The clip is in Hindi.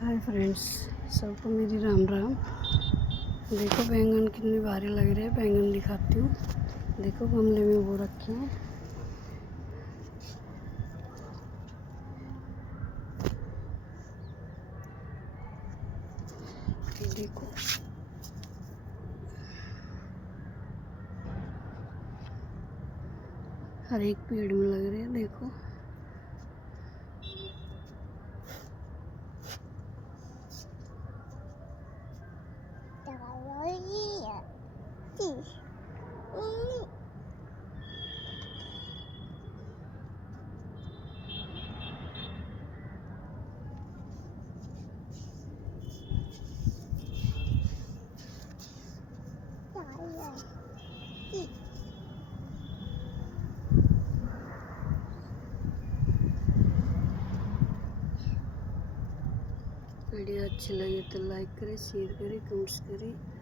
हाय फ्रेंड्स, सबको मेरी राम राम। देखो बैंगन कितने भारी लग रहे हैं। बैंगन दिखाती हूँ। देखो गमले में वो रखे हैं। देखो हर एक पेड़ में लग रहे हैं। देखो वीडियो अच्छी लगे तो लाइक करें, शेयर करें, कमेंट्स करें।